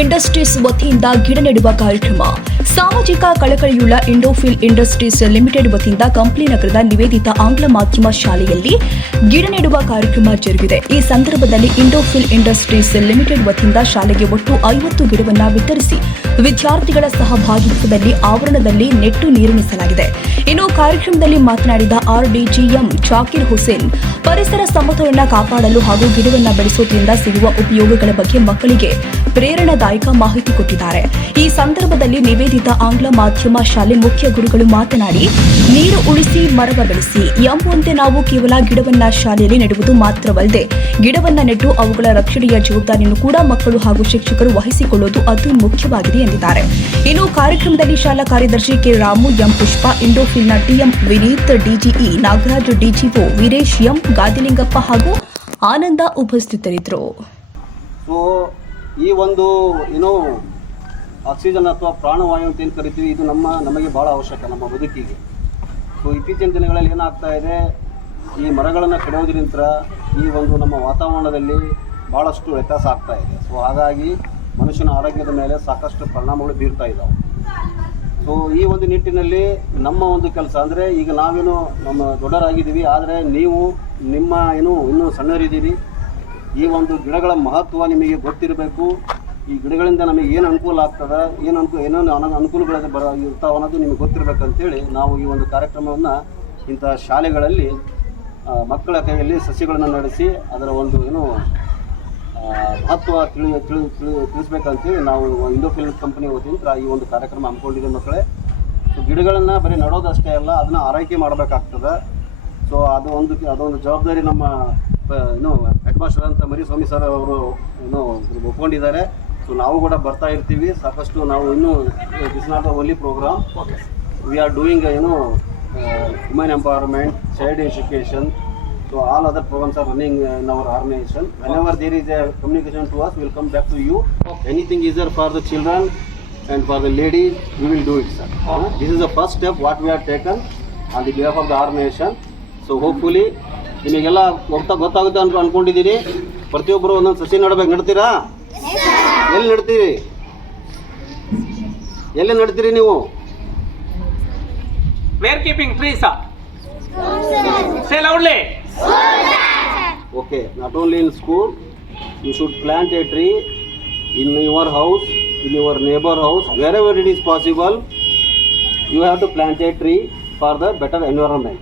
Industries ವತಿಯಿಂದ ಗಿಡ ನೆಡುವ ಕಾರ್ಯಕ್ರಮ. ಸಾಮಾಜಿಕ ಕಳಕಳಿಯುಳ್ಳ ಇಂಡೋಫಿಲ್ ಇಂಡಸ್ಟ್ರೀಸ್ ಲಿಮಿಟೆಡ್ ವತಿಯಿಂದ ಕಂಪ್ಲಿ ನಗರದ ನಿವೇದಿತ ಆಂಗ್ಲ ಮಾಧ್ಯಮ ಶಾಲೆಯಲ್ಲಿ ಗಿಡ ನೆಡುವ ಕಾರ್ಯಕ್ರಮ ಜರುಗಿದೆ. ಈ ಸಂದರ್ಭದಲ್ಲಿ ಇಂಡೋಫಿಲ್ ಇಂಡಸ್ಟ್ರೀಸ್ ಲಿಮಿಟೆಡ್ ವತಿಯಿಂದ ಶಾಲೆಗೆ ಒಟ್ಟು ಐವತ್ತು ಗಿಡವನ್ನು ವಿತರಿಸಿ ವಿದ್ಯಾರ್ಥಿಗಳ ಸಹಭಾಗಿತ್ವದಲ್ಲಿ ಆವರಣದಲ್ಲಿ ನೆಟ್ಟು ನೀರುಣಿಸಲಾಗಿದೆ ಇನ್ನು ಕಾರ್ಯಕ್ರಮದಲ್ಲಿ ಮಾತನಾಡಿದ ಆರ್ಡಿಜಿಎಂ ಜಾಕಿರ್ ಹುಸೇನ್, ಪರಿಸರ ಸಮತೋಲನ ಕಾಪಾಡಲು ಹಾಗೂ ಗಿಡವನ್ನು ಬೆಳೆಸೋದ್ರಿಂದ ಸಿಗುವ ಉಪಯೋಗಗಳ ಬಗ್ಗೆ ಮಕ್ಕಳಿಗೆ ಪ್ರೇರಣಾದಾಯಕ ಮಾಹಿತಿ ಕೊಟ್ಟಿದ್ದಾರೆ. ಈ ಸಂದರ್ಭದಲ್ಲಿ ನಿವೇದಿತ ಆಂಗ್ಲ ಮಾಧ್ಯಮ ಶಾಲೆ ಮುಖ್ಯ ಗುರುಗಳು ಮಾತನಾಡಿ, ನೀರು ಉಳಿಸಿ ಮರವ ಬೆಳೆಸಿ, ಎಂಬುವಂತೆ ನಾವು ಕೇವಲ ಗಿಡವನ್ನ ಶಾಲೆಯಲ್ಲಿ ನೆಡುವುದು ಮಾತ್ರವಲ್ಲದೆ, ಗಿಡವನ್ನ ನೆಟ್ಟು ಅವುಗಳ ರಕ್ಷಣೆಯ ಜವಾಬ್ದಾರಿಯನ್ನು ಕೂಡ ಮಕ್ಕಳು ಹಾಗೂ ಶಿಕ್ಷಕರು ವಹಿಸಿಕೊಳ್ಳುವುದು ಅತಿ ಮುಖ್ಯವಾಗಿದೆ ಎಂದಿದ್ದಾರೆ. ಇನ್ನು ಕಾರ್ಯಕ್ರಮದಲ್ಲಿ ಶಾಲಾ ಕಾರ್ಯದರ್ಶಿ K Ramu, M Pushpa ಇಂಡೋಫಿಲ್ನ TM Vineeth DGE Nagaraj DGO Veeresh M Gadilingappa ಹಾಗೂ ಆನಂದ ಉಪಸ್ಥಿತರಿದ್ದರು. ಸೊ ಈ ಒಂದು ಏನೋ ಆಕ್ಸಿಜನ್ ಅಥವಾ ಪ್ರಾಣವಾಯು ಅಂತ ಏನು ಕರಿತೀವಿ, ಇದು ನಮ್ಮ, ನಮಗೆ ಭಾಳ ಅವಶ್ಯಕ ನಮ್ಮ ಬದುಕಿಗೆ. ಸೊ ಇತ್ತೀಚಿನ ದಿನಗಳಲ್ಲಿ ಏನಾಗ್ತಾ ಇದೆ, ಈ ಮರಗಳನ್ನು ಕಡಿಯೋದ್ರಿಂದ ಈ ಒಂದು ನಮ್ಮ ವಾತಾವರಣದಲ್ಲಿ ಭಾಳಷ್ಟು ವ್ಯತ್ಯಾಸ ಆಗ್ತಾ ಇದೆ. ಸೊ ಹಾಗಾಗಿ ಮನುಷ್ಯನ ಆರೋಗ್ಯದ ಮೇಲೆ ಸಾಕಷ್ಟು ಪರಿಣಾಮಗಳು ಬೀರ್ತಾ ಇದ್ದಾವೆ ಸೊ ಈ ಒಂದು ನಿಟ್ಟಿನಲ್ಲಿ ನಮ್ಮ ಒಂದು ಕೆಲಸ ಅಂದರೆ ಈಗ ನಾವೇನು ನಮ್ಮ ದೊಡ್ಡರಾಗಿದ್ದೀವಿ ಆದರೆ ನೀವು ನಿಮ್ಮ ಏನು ಇನ್ನೂ ಸಣ್ಣರಿದ್ದೀರಿ ಈ ಒಂದು ಗಿಡಗಳ ಮಹತ್ವ ನಿಮಗೆ ಗೊತ್ತಿರಬೇಕು. ಈ ಗಿಡಗಳಿಂದ ನಮಗೆ ಏನು ಅನುಕೂಲ ಆಗ್ತದೆ, ಏನು ಅನುಕೂಲ ಏನೇನು ಅನ, ಅನುಕೂಲಗಳು ಬರ, ಇರ್ತಾವೆ ಅನ್ನೋದು ನಿಮಗೆ ಗೊತ್ತಿರಬೇಕಂತೇಳಿ ನಾವು ಈ ಒಂದು ಕಾರ್ಯಕ್ರಮವನ್ನು ಇಂಥ ಶಾಲೆಗಳಲ್ಲಿ ಮಕ್ಕಳ ಕೈಯಲ್ಲಿ ಸಸಿಗಳನ್ನು ನಡೆಸಿ ಅದರ ಒಂದು ಏನು ಮಹತ್ವ ತಿಳಿ ತಿಳಿ ತಿಳಿ ತಿಳಿಸ್ಬೇಕಂತೇಳಿ ನಾವು ಇಂಡೋಫಿಲ್ ಕಂಪನಿ ವತಿಯಿಂದ ಈ ಒಂದು ಕಾರ್ಯಕ್ರಮ ಹಮ್ಮಿಕೊಂಡಿದ್ದೀವಿ ಮಕ್ಕಳೇ. ಸೊ ಗಿಡಗಳನ್ನು ಬರೀ ನಡೋದಷ್ಟೇ ಅಲ್ಲ ಅದನ್ನು ಆರೈಕೆ ಮಾಡಬೇಕಾಗ್ತದೆ. ಸೊ ಅದು ಒಂದು ಅದೊಂದು ಜವಾಬ್ದಾರಿ ನಮ್ಮ ಏನು ಹೆಡ್ ಮಾಸ್ಟರ್ ಅಂತ ಮರಿಸ್ವಾಮಿ ಸರ್ ಅವರು ಏನು ಒಪ್ಕೊಂಡಿದ್ದಾರೆ. ಸೊ ನಾವು ಕೂಡ ಬರ್ತಾ ಇರ್ತೀವಿ. ಸಾಕಷ್ಟು ನಾವು ಇನ್ನೂ this not a only program we are doing ಏನು human empowerment child education so all other programs are running in our organization. Whenever there there is a communication to us, we will come back to you. Anything is there for the children and for the ladies, we will do it, sir. This is the first step what we have taken on the behalf of the organization. So hopefully ನಿಮಗೆಲ್ಲ ಗೊತ್ತಾ ಗೊತ್ತಾಗುತ್ತೆ ಅಂತ ಅನ್ಕೊಂಡಿದ್ದೀನಿ ಪ್ರತಿಯೊಬ್ಬರು ಒಂದೊಂದು ಸಸಿ ನಡ್ಬೇಕು ನಡ್ತೀರಾ ಎಲ್ಲಿ ನಡ್ತೀರಿ ಎಲ್ಲಿ ನಡ್ತೀರಿ ನೀವು Where keeping trees up? Say loudly. Okay, not only in school, you should plant a tree in your house, in your neighbor house, wherever it is possible. You have to plant a tree for the better environment.